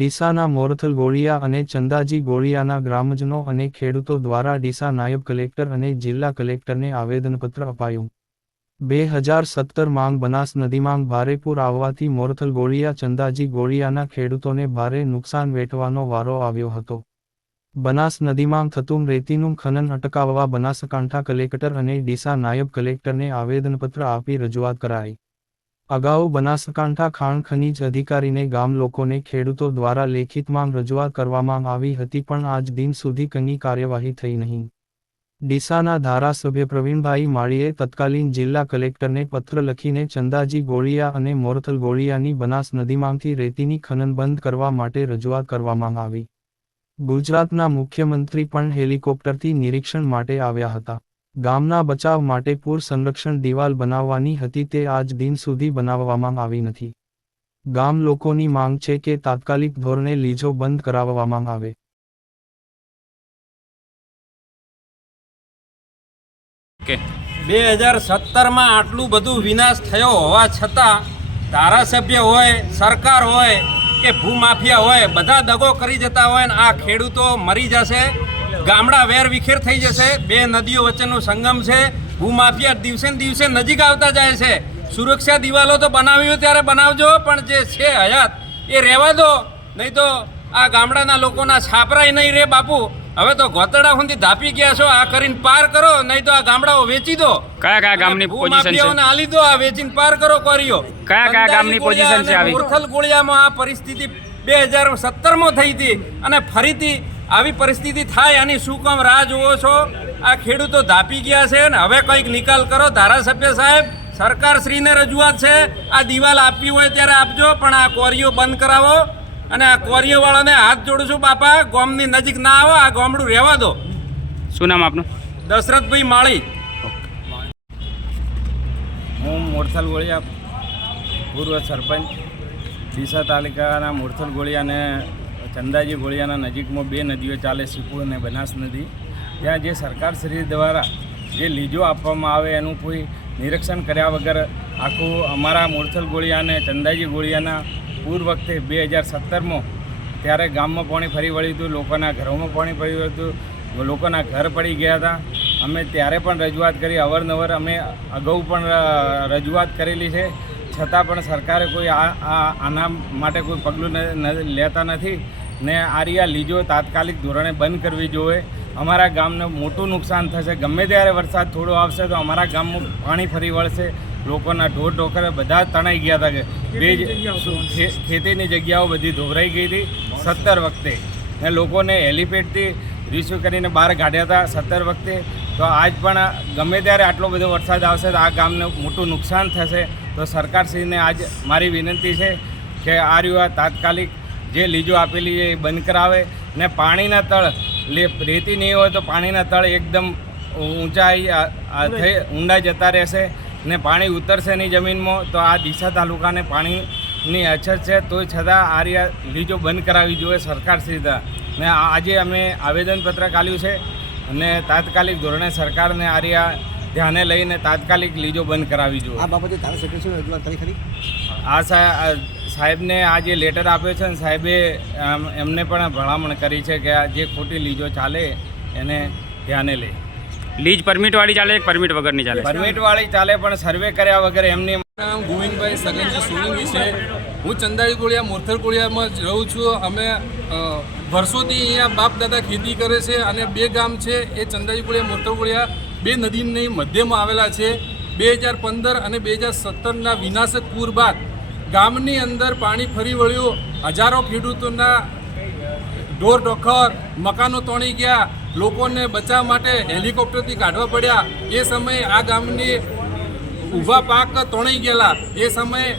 ડીસાના મોરથલ ગોળિયા અને ચંદાજી ગોળિયાના ગ્રામજનો અને ખેડૂતો દ્વારા ડીસા નાયબ કલેક્ટર અને જિલ્લા કલેક્ટરને આવેદનપત્ર અપાયું. બે હજાર સત્તર માંગ બનાસ નદીમાં ભારે પૂર આવવાથી મોરથલ ગોળિયા, ચંદાજી ગોળિયાના ખેડૂતોને ભારે નુકસાન વેઠવાનો વારો આવ્યો હતો. બનાસ નદીમાં થતું રેતીનું ખનન અટકાવવા બનાસકાંઠા કલેક્ટર અને ડીસા નાયબ કલેક્ટરને આવેદનપત્ર આપી રજૂઆત કરાઈ. અગાઉ બનાસકાંઠા ખાણ ખનીજ અધિકારીને ગામ લોકોને ખેડૂતો દ્વારા લેખિતમાં રજૂઆત કરવામાં આવી હતી પણ આજ દિન સુધી કંઈ કાર્યવાહી થઈ નહીં. ડીસાના ધારાસભ્ય પ્રવીણભાઈ માળીએ તત્કાલીન જિલ્લા કલેક્ટરને પત્ર લખીને ચંદાજી ગોળિયા અને મોરથલ ગોળિયાની બનાસ નદીમાંથી રેતીની ખનન બંધ કરવા માટે રજૂઆત કરવામાં આવી. ગુજરાતના મુખ્યમંત્રી પણ હેલિકોપ્ટરથી નિરીક્ષણ માટે આવ્યા હતા. ગામના બચાવ માટે પૂર સંરક્ષણ દિવાલ બનાવવાની હતી તે આજ દિન સુધી બનાવવામાં આવી નથી. ગામ લોકોની માંગ છે કે તાત્કાલિક ધોરણે લીજો બંધ કરાવવામાં આવે. બે હજાર સત્તરમાં આટલું બધું વિનાશ થયો હોવા છતાં ધારાસભ્ય હોય સરકાર હોય કે ભૂમાફિયા હોય બધા દગો કરી જતા હોય ને આ ખેડૂતો મરી જશે. ગામડા વેર વિખેર થઈ જશે. બે નદીઓ વચ્ચેનો સંગમ છે. ભૂમાફિયા દિવસે ને દિવસે નજીક આવતા જાય છે. સુરક્ષા દિવાલો તો બનાવી ત્યારે બનાવજો પણ જે છે હયાત એ રહેવા દો. નહીં તો આ ગામડાના લોકોના છાપરાય નહીં રે બાપુ. હવે તો ગોતડા સુધી ધાપી ગયા છો. આ કરીને પાર કરો નહીં તો આ ગામડાઓ વેચી દો. કયા કયા ગામની પોઝિશન છે? ભૂમાફિયાઓને આલી દો આ વેચીને પાર કરો કોરીઓ. કયા કયા ગામની પોઝિશન છે આવી? મુરથલ ગોળિયામાં આ પરિસ્થિતિ બે હજાર સત્તરમાં થઈ હતી. અને ફરીથી આવી પરિસ્થિતિ થાય આની શું કામ રાહ જુઓ છો? આ ખેડૂતો ધાપી ગયા છે ને હવે કંઈક નિકાલ કરો. ધારાસભ્ય સાહેબ સરકાર શ્રીને રજૂઆત છે આ દિવાલ આપવી હોય ત્યારે આપજો પણ આ કોરીઓ બંધ કરાવો અને આ કોરીઓવાળાને હાથ જોડું છું બાપા ગોમની નજીક ના આવો આ ગામડું રહેવા દો. શું નામ આપનું? દશરથભાઈ માળી. હું મોરથલ ગોળિયા પૂર્વ સરપંચ ડીસા તાલુકાના મોરથલ ગોળિયા અને ચંદાજી ગોળિયાના નજીકમાં બે નદીઓ ચાલે સિપુ અને બનાસ નદી. ત્યાં જે સરકારશ્રી દ્વારા જે લીજો આપવામાં આવે એનું કોઈ નિરીક્ષણ કર્યા વગર આખું અમારા મોરથલ ગોળિયા અને ચંદાજી ગોળિયાના પૂર વખતે બે હજાર સત્તરમાં ત્યારે ગામમાં પાણી ફરી વળ્યું હતું, લોકોના ઘરોમાં પાણી ફરી વળ્યું હતું, લોકોના ઘર પડી ગયા હતા. અમે ત્યારે પણ રજૂઆત કરી, અવારનવાર અમે અગાઉ પણ રજૂઆત કરેલી છે. છતાં પણ સરકારે કોઈ આ આના માટે કોઈ પગલું લેતા નથી. ને આરિયા લીજો તાત્કાલિક ધોરણે બંધ કરવી જોઈએ. અમારા ગામને મોટું નુકસાન થશે. ગમે ત્યારે વરસાદ થોડો આવશે તો અમારા ગામમાં પાણી ફરી વળશે. લોકોના ઢોર ઢોકરે બધા તણાઈ ગયા હતા કે બે ખેતીની જગ્યાઓ બધી ધોવરાઈ ગઈ હતી સત્તર વખતે. ને લોકોને હેલિપેડથી રિસ્યુ કરીને બહાર કાઢ્યા હતા સત્તર વખતે. તો આજ પણ ગમે ત્યારે આટલો બધો વરસાદ આવશે તો આ ગામને મોટું નુકસાન થશે. તો સરકારશ્રીને આજ મારી વિનંતી છે કે આ રહ્યું આ તાત્કાલિક જે લીજો આપેલી એ બંધ કરાવે ને પાણીના તળ રેતી નહીં હોય તો પાણીના તળ એકદમ ઊંચાઈ થઈ ઊંડા જતા રહેશે ને પાણી ઉતરશે નહીં જમીનમાં તો આ દિશા તાલુકાને પાણીની અછત છે. તોય છતાં આ રહ્યા લીજો બંધ કરાવવી જોઈએ સરકાર સીધા. ને આજે અમે આવેદનપત્ર કાઢ્યું છે અને તાત્કાલિક ધોરણે સરકારને આ રહ્યા ધ્યાને લઈને તાત્કાલિક લીજો બંધ કરાવી જોઈએ. આ બાબતે તારા સેક્રેટરી રજૂઆત કરી ખરી? આ સાહેબને આ જે લેટર આપ્યો છે ને સાહેબે એમને પણ ભલામણ કરી છે કે આ જે ખોટી લીજો ચાલે એને ધ્યાને લે. લીજ પરમિટ વાળી ચાલે એક પરમિટ વગરની ચાલે? પરમિટ વાળી ચાલે પણ સર્વે કર્યા વગર એમની નામ ગોવિંદભાઈ સગનજી સોલંકી છે. હું ચંદાઈ ગોળિયા મોરથર ગોળિયામાં જ રહું છું. અમે વર્ષોથી અહીંયા બાપ દાદા ખેતી કરે છે અને બે ગામ છે. એ ચંદાજી ગોળિયા મોરથલ ગોળિયા બે નદીની મધ્યમાં આવેલા છે. બે હજાર પંદર અને બે હજાર સત્તરના વિનાશક પૂર બાદ ગામની અંદર પાણી ફરી વળ્યું. હજારો ખેડૂતોના ઢોર ઢોખર મકાનો તોણી ગયા. લોકોને બચાવવા માટે હેલિકોપ્ટરથી કાઢવા પડ્યા. એ સમયે આ ગામની ઊભા પાક તોણાઈ ગયેલા. એ સમયે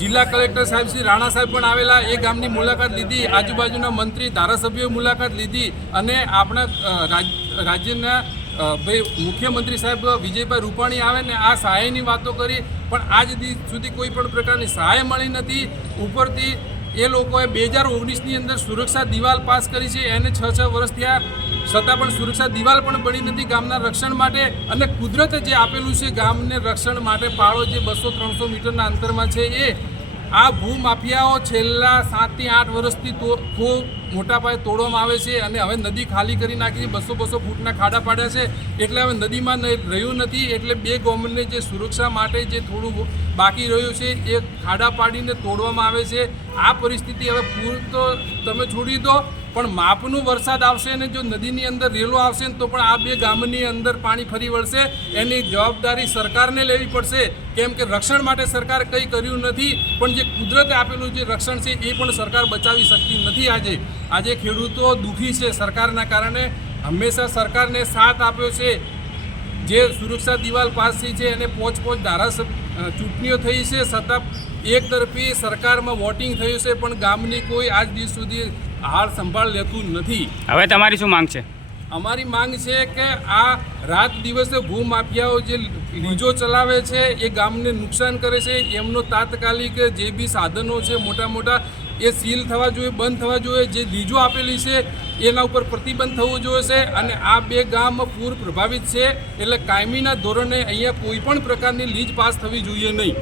જિલ્લા કલેક્ટર સાહેબ શ્રી રાણા સાહેબ પણ આવેલા. એ ગામની મુલાકાત લીધી. આજુબાજુના મંત્રી, ધારાસભ્યોએ મુલાકાત લીધી. અને આપણા રાજ્યના ભાઈ, મુખ્યમંત્રી સાહેબ વિજયભાઈ રૂપાણી આવે ને આ સહાયની વાતો કરી, પણ આજ સુધી કોઈ પણ પ્રકારની સહાય મળી નથી. ઉપરથી એ લોકોએ બે હજાર ઓગણીસની અંદર સુરક્ષા દિવાલ પાસ કરી છે. એને છ છ વર્ષ થયા. છતાં પણ સુરક્ષા દિવાલ પણ બની નથી ગામના રક્ષણ માટે. અને કુદરતે જે આપેલું છે ગામને રક્ષણ માટે પાળો જે બસો ત્રણસો મીટરના અંતરમાં છે એ. આ ભૂમાફિયાઓ છેલ્લા સાતથી આઠ વર્ષથી તો મોટા પાયે તોડવામાં આવે છે અને હવે નદી ખાલી કરી નાખી બસો બસો ફૂટના ખાડા પાડ્યા છે. એટલે હવે નદીમાં રહ્યું નથી, એટલે બે ગવર્મેન્ટને જે સુરક્ષા માટે જે થોડું બાકી રહ્યું છે એ ખાડા પાડીને તોડવામાં આવે છે. આ પરિસ્થિતિ હવે પૂર તો તમે છોડી દો, પણ માપનું વરસાદ આવશે અને જો નદીની અંદર રેલો આવશે ને તો પણ આ બે ગામની અંદર પાણી ફરી વળશે. એની જવાબદારી સરકારને લેવી પડશે. કેમ કે રક્ષણ માટે સરકાર કંઈ કર્યું નથી, પણ જે કુદરતે આપેલું જે રક્ષણ છે એ પણ સરકાર બચાવી શકતી નથી આજે. આજે ખેડૂતો દુઃખી છે સરકારના કારણે. હંમેશા સરકારને સાથ આપ્યો છે. જે સુરક્ષા દિવાલ પાસ થઈ છે અને પોચ પોચ ધારાસભ્ય ચૂંટણીઓ થઈ છે. છતાં એક તરફી સરકારમાં વોટિંગ થયું છે પણ ગામની કોઈ આજ દિવસ સુધી હાર સંભાળ લેતું નથી. હવે તમારી શું માંગ છે? અમારી માંગ છે કે આ રાત દિવસે ભૂમાફિયાઓ જે લીજો ચલાવે છે એ ગામને નુકસાન કરે છે. એમનો તાત્કાલિક જે બી સાધનો છે મોટા મોટા એ સીલ થવા જોઈએ, બંધ થવા જોઈએ, જે લીજો આપેલી છે, એના ઉપર પ્રતિબંધ થવું જોઈએ છે અને આ બે ગામ પૂર પ્રભાવિત છે. એટલે કાયમીના ધોરણે અહીંયા કોઈ પણ પ્રકારની લીજ પાસ થવી જોઈએ નહીં.